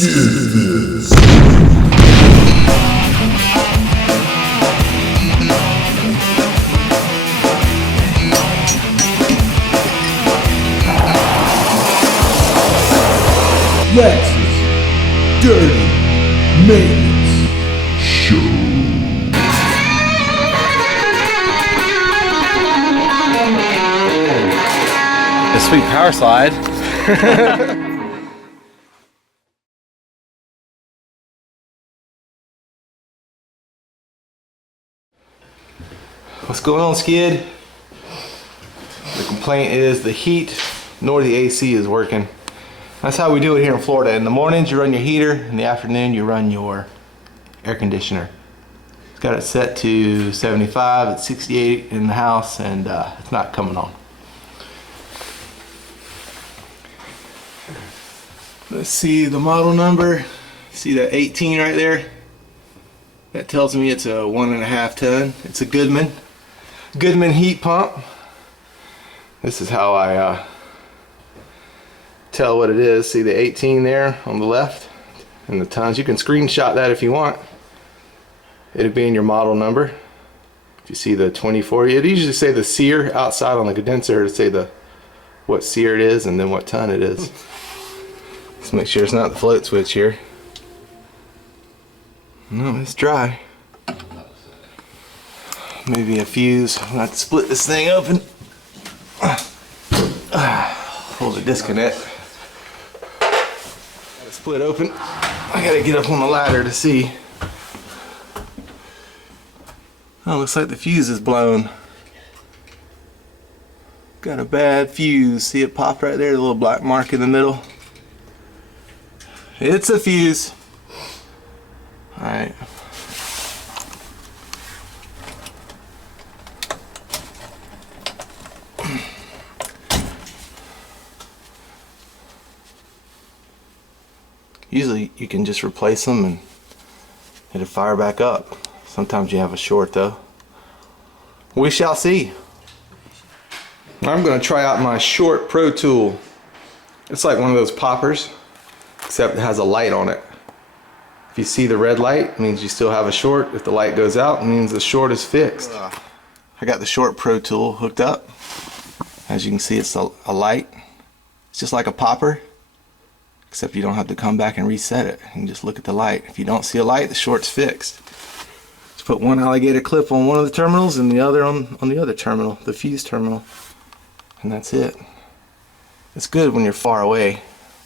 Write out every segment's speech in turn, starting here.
Lex's Dirty Maintenance Show. The sweet power slide. What's going on, Skid? The complaint is the heat nor the AC is working. That's how we do it here in Florida. In the mornings you run your heater, in the afternoon you run your air conditioner. It's got it set to 75, it's 68 in the house, and it's not coming on. Let's see the model number. See that 18 right there? That tells me it's a 1.5 ton. It's a Goodman heat pump. This is how I tell what it is. See the 18 there on the left and the tons. You can screenshot that if you want. It'll be in your model number. If you see the 24, it usually say the SEER outside on the condenser to say what SEER it is and then what ton it is. Let's make sure it's not the float switch here. No, it's dry. Maybe a fuse. I'm gonna have to split this thing open. Hold the disconnect. Gotta split open. I gotta get up on the ladder to see. Oh, looks like the fuse is blown. Got a bad fuse. See it pop right there? The little black mark in the middle. It's a fuse. Alright. Usually you can just replace them and it'll fire back up. Sometimes you have a short though. We shall see. I'm going to try out my Short Pro Tool. It's like one of those poppers, except it has a light on it. If you see the red light, it means you still have a short. If the light goes out, it means the short is fixed. I got the Short Pro Tool hooked up. As you can see, it's a light. It's just like a popper, except you don't have to come back and reset it. You can just look at the light. If you don't see a light, the short's fixed. Just put one alligator clip on one of the terminals and the other on the other terminal, the fuse terminal. And that's it. It's good when you're far away.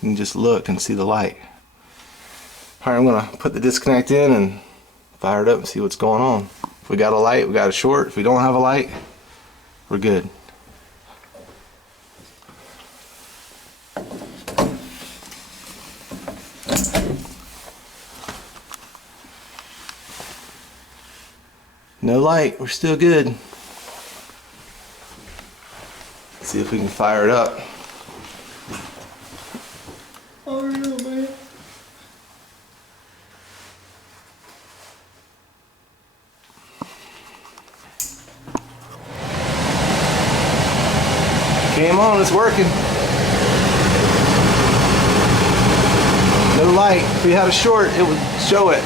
You can just look and see the light. Alright, I'm going to put the disconnect in and fire it up and see what's going on. If we got a light, we got a short. If we don't have a light, we're good. No light, we're still good. Let's see if we can fire it up. Oh no, man. Came on, it's working. No light. If we had a short, it would show it.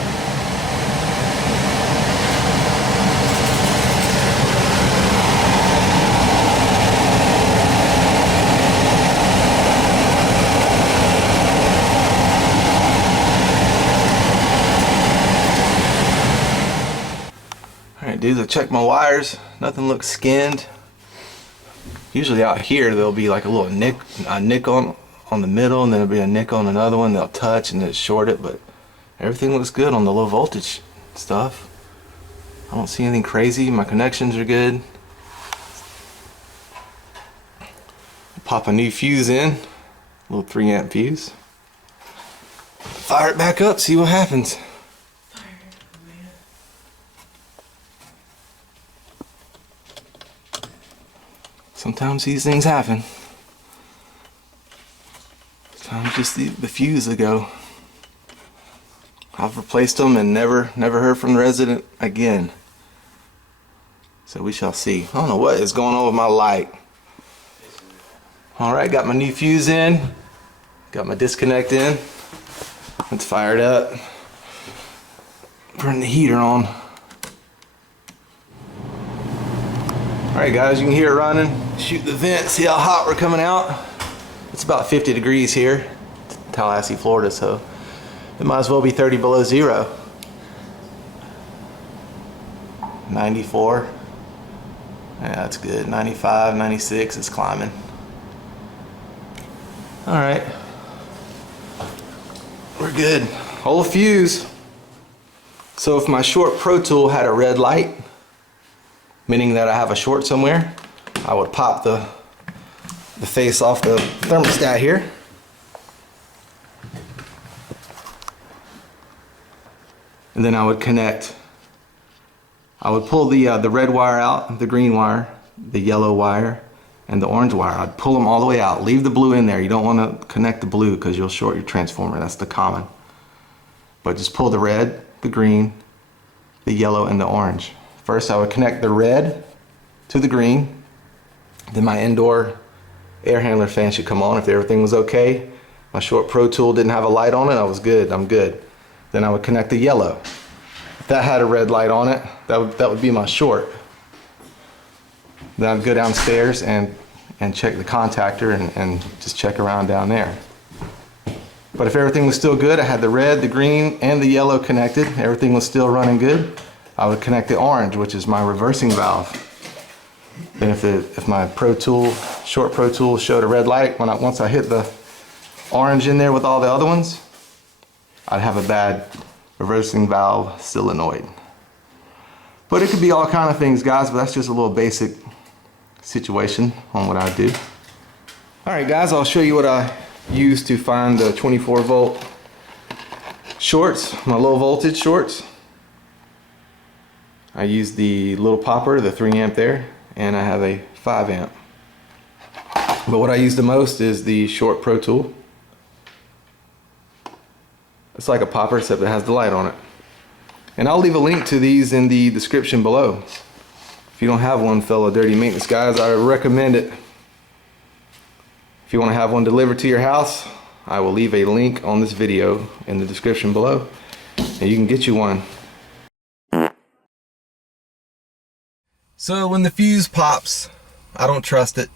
Alright dudes, I checked my wires. Nothing looks skinned. Usually out here there'll be like a little nick on the middle, and then there'll be a nick on another one. They'll touch and then short it, but everything looks good on the low voltage stuff. I don't see anything crazy. My connections are good. Pop a new fuse in, a little 3 amp fuse. Fire it back up, see what happens. Sometimes these things happen. Sometimes just the fuse will go. I've replaced them and never heard from the resident again. So we shall see. I don't know what is going on with my light. Alright, got my new fuse in. Got my disconnect in. It's fired up. Turn the heater on. Alright guys, you can hear it running. Shoot the vent, see how hot we're coming out. It's about 50 degrees here, Tallahassee, Florida, so it might as well be 30 below zero. 94. Yeah, that's good. 95, 96, it's climbing. Alright. We're good. Hold a fuse. So if my Short Pro Tool had a red light, meaning that I have a short somewhere, I would pop the face off the thermostat here. And then I would connect. I would pull the red wire out, the green wire, the yellow wire, and the orange wire. I'd pull them all the way out. Leave the blue in there. You don't want to connect the blue because you'll short your transformer. That's the common. But just pull the red, the green, the yellow, and the orange. First I would connect the red to the green. Then my indoor air handler fan should come on if everything was okay. My Short Pro Tool didn't have a light on it, I was good, I'm good. Then I would connect the yellow. If that had a red light on it, that would be my short. Then I'd go downstairs and check the contactor and just check around down there. But if everything was still good, I had the red, the green, and the yellow connected, everything was still running good, I would connect the orange, which is my reversing valve. Then if my Pro Tool, Short Pro Tool showed a red light, once I hit the orange in there with all the other ones, I'd have a bad reversing valve solenoid. But it could be all kind of things, guys, but that's just a little basic situation on what I do. Alright guys, I'll show you what I use to find the 24 volt shorts, my low voltage shorts. I use the little popper, the 3 amp there, and I have a 5 amp. But what I use the most is the Short Pro Tool. It's like a popper except it has the light on it. And I'll leave a link to these in the description below. If you don't have one, fellow dirty maintenance guys, I recommend it. If you want to have one delivered to your house, I will leave a link on this video in the description below, and you can get you one. So when the fuse pops, I don't trust it.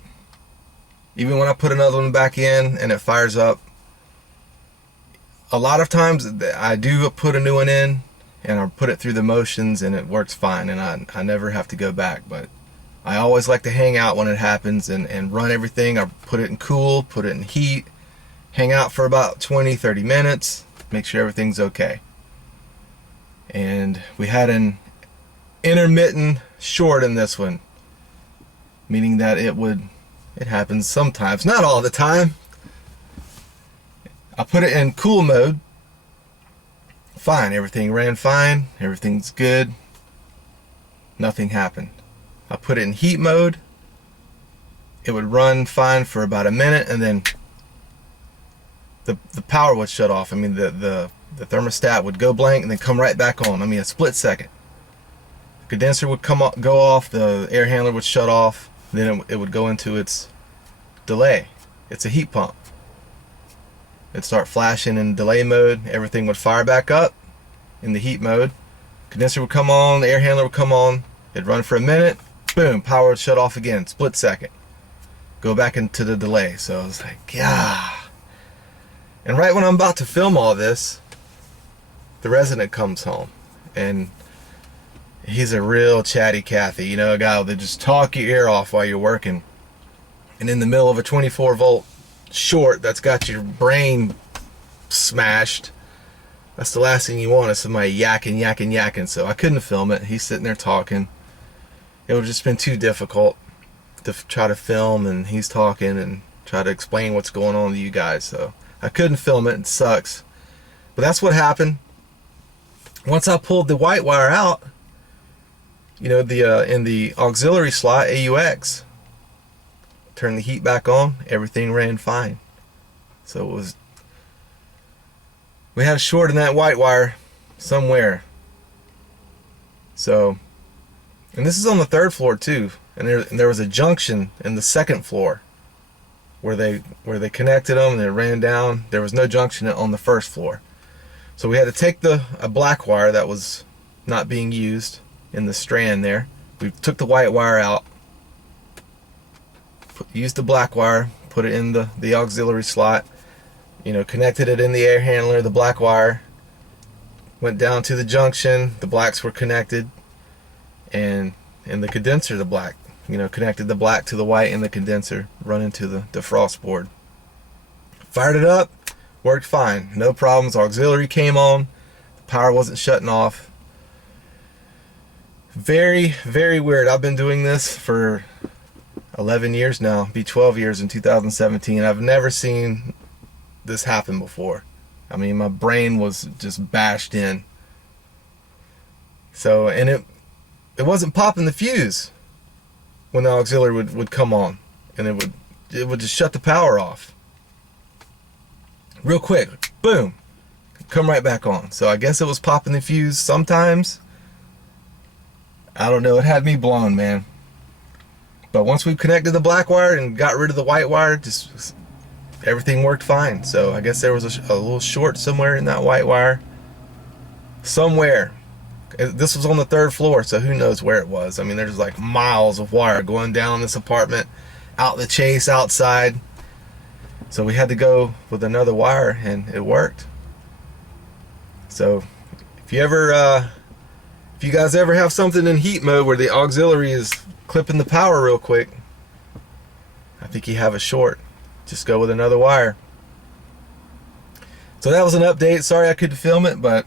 Even when I put another one back in and it fires up, a lot of times I do put a new one in and I put it through the motions and it works fine, and I never have to go back. But I always like to hang out when it happens and run everything. I put it in cool, put it in heat, hang out for about 20-30 minutes, make sure everything's okay. And we had an intermittent short in this one, meaning that it happens sometimes, not all the time. I put it in cool mode, fine, everything ran fine, everything's good, nothing happened. I put it in heat mode, it would run fine for about a minute, and then the power would shut off. I mean, the thermostat would go blank and then come right back on. I mean, a split second. Condenser would go off, the air handler would shut off, then it would go into its delay. It's a heat pump. It'd start flashing in delay mode, everything would fire back up in the heat mode. Condenser would come on, the air handler would come on, it'd run for a minute, boom, power would shut off again, split second. Go back into the delay. So I was like, yeah. And right when I'm about to film all this, the resident comes home, and he's a real chatty Cathy, you know, a guy that just talk your ear off while you're working. And in the middle of a 24 volt short that's got your brain smashed, that's the last thing you want, is somebody yakking. So I couldn't film it. He's sitting there talking. It would have just been too difficult to try to film, and he's talking and try to explain what's going on to you guys. So I couldn't film it. It sucks. But that's what happened. Once I pulled the white wire out, you know, in the auxiliary slot, AUX, turn the heat back on, everything ran fine. So we had a short in that white wire somewhere. So, and this is on the 3rd floor too, and there was a junction in the 2nd floor where they connected them and it ran down. There was no junction on the 1st floor. So we had to take a black wire that was not being used in the strand there. We took the white wire out, used the black wire, put it in the auxiliary slot, connected it in the air handler, the black wire, went down to the junction, the blacks were connected, and in the condenser the black, connected the black to the white in the condenser, run into the defrost board. Fired it up, worked fine, no problems. Auxiliary came on, the power wasn't shutting off. Very, very weird. I've been doing this for 11 years now, be 12 years in 2017. I've never seen this happen before. I mean, my brain was just bashed in. So, and it wasn't popping the fuse when the auxiliary would come on, and it would just shut the power off real quick. Boom, come right back on. So I guess it was popping the fuse sometimes. I don't know, it had me blown, man. But once we connected the black wire and got rid of the white wire, just everything worked fine. So I guess there was a little short somewhere in that white wire. Somewhere. This was on the 3rd floor, so who knows where it was. I mean, there's like miles of wire going down this apartment, out the chase, outside. So we had to go with another wire, and it worked. So if you guys ever have something in heat mode where the auxiliary is clipping the power real quick, I think you have a short. Just go with another wire. So that was an update. Sorry I couldn't film it, but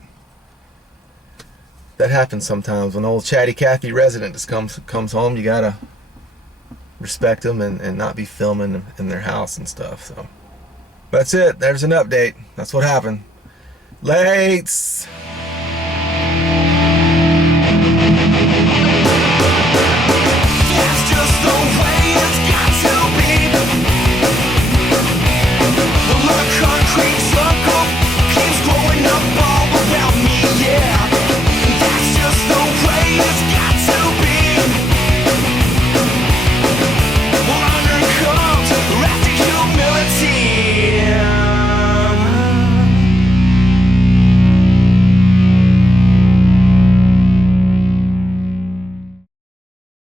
that happens sometimes. When old Chatty Cathy resident just comes home, you gotta respect them and not be filming in their house and stuff. So that's it. There's an update. That's what happened. Lates.